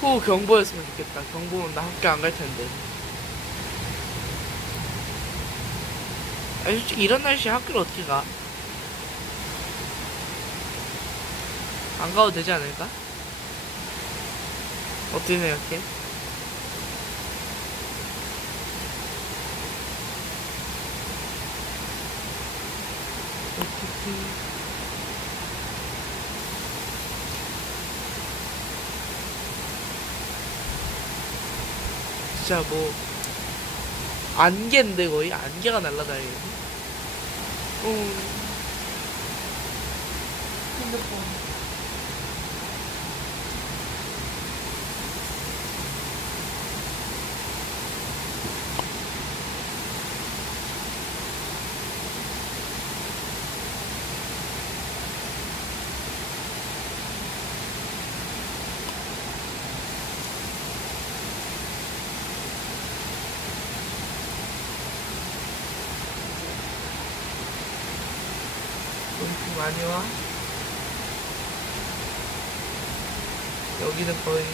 후 경보였으면 좋겠다. 경보는 나 학교 안 갈 텐데. 아니 솔직히 이런 날씨에 학교를 어떻게 가? 안 가도 되지 않을까? 어떻게 생각해? 어떻게 진짜 뭐 안개인데 거의? 안개가 날라다니는? 응 핸드폰. 이렇게 많이 와. 여기는 거의